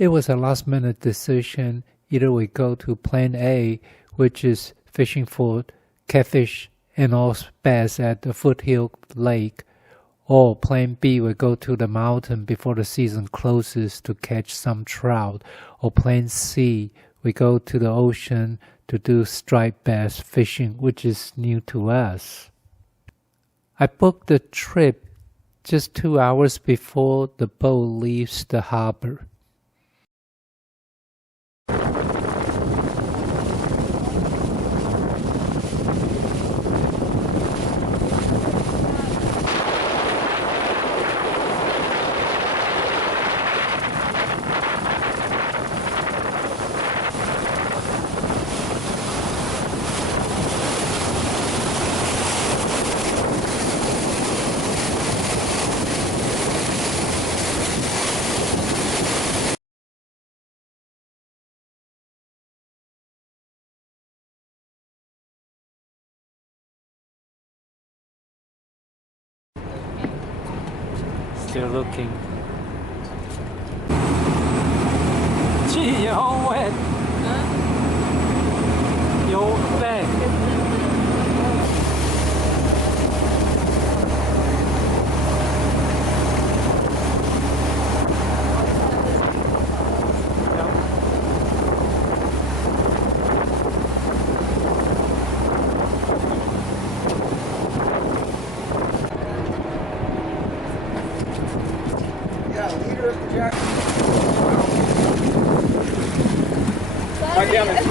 It was a last-minute decision. Either we go to Plan A, which is fishing for catfish and all bass at the foothill lake, or Plan B, we go to the mountain before the season closes to catch some trout, or Plan C, we go to the ocean to do striped bass fishing, which is new to us. I booked the trip just 2 hours before the boat leaves the harbor. Still looking. Gee, you're all wet. You're wet.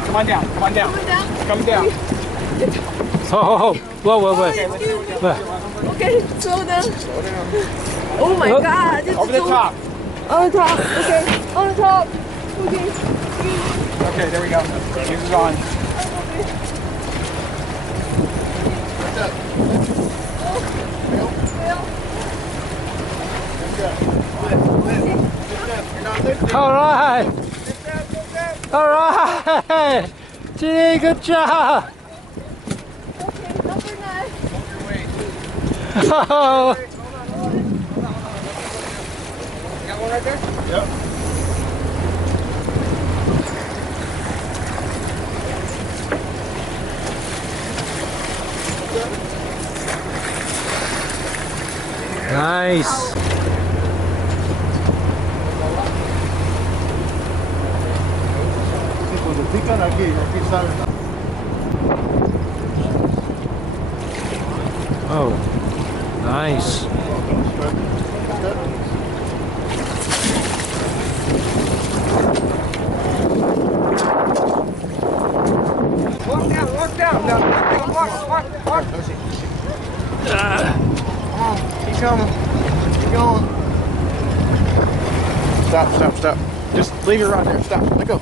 Come on down. Come down. Oh, whoa. Okay, slow down. Oh my God. Over the top. On the top. Okay. On the top. Okay. Okay, there we go. Music is on. All right. Gee, good job. Okay, number 9. Oh. You got one right there? Yep. Nice. Oh, nice. Walk down. Walk. Come on, keep coming. Keep going. Stop. Just leave it right there. Stop. Let go.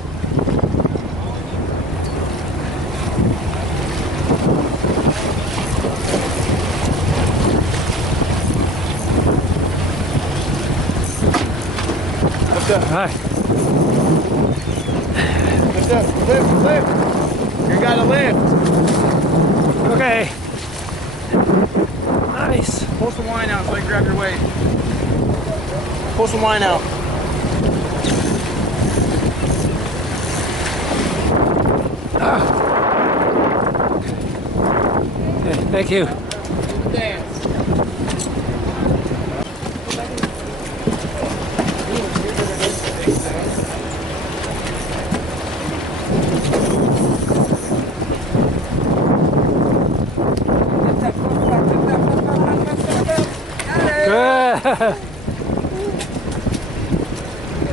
Hi. Lift. You gotta lift. Okay. Nice. Pull some line out so you grab your weight. Pull some line out. Okay, thank you. Dance. Good.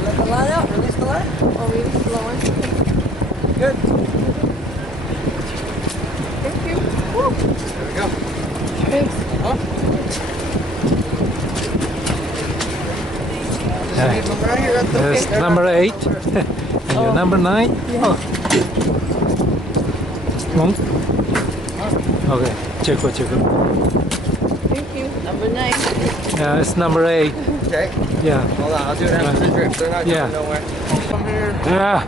Let the line out. Release the line. Oh, release the line. Good. Thank you. Woo. There we go. Thanks. Huh? Right here at the That's number 8. And you're number 9? Yeah. Oh. Okay, check it. Thank you. Number 9. Yeah, it's number 8. Okay. Yeah. Hold on, I'll do it after the drip. They're not Yeah. going nowhere. Come here. Yeah.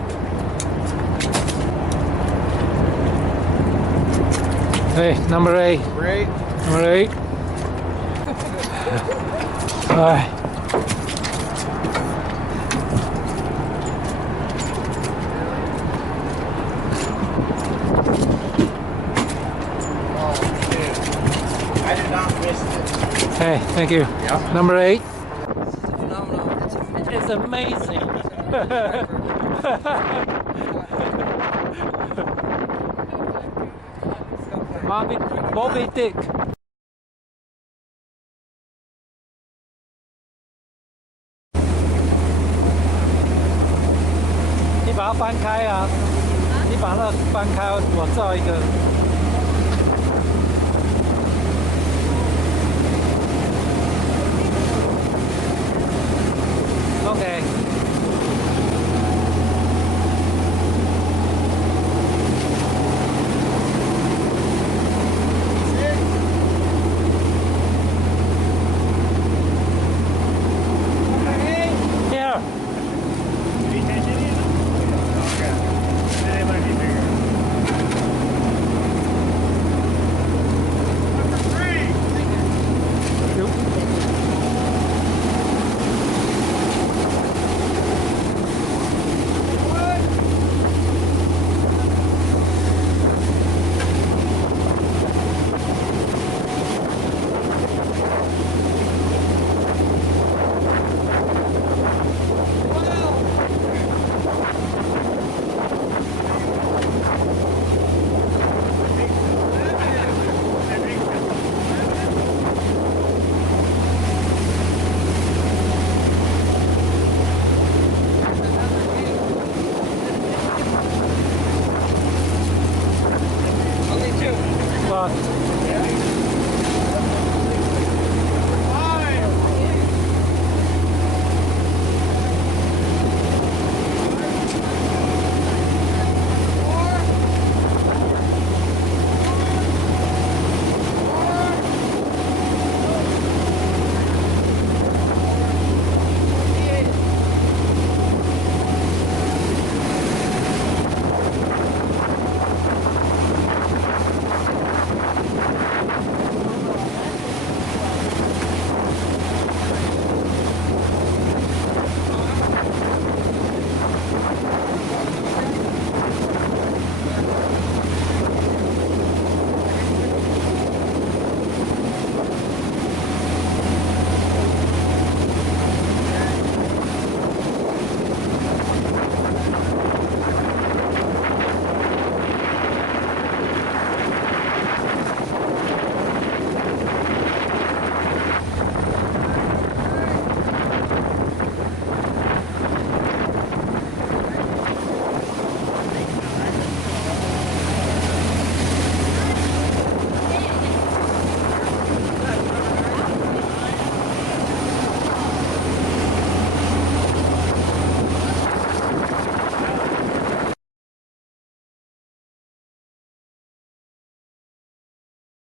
Hey, number 8. Great. Number 8. All right. Okay, thank you. Yeah. Number 8. Phenomenal. It's amazing. Moby Dick. 你把它翻开啊！你把那翻开，我照一个。OK。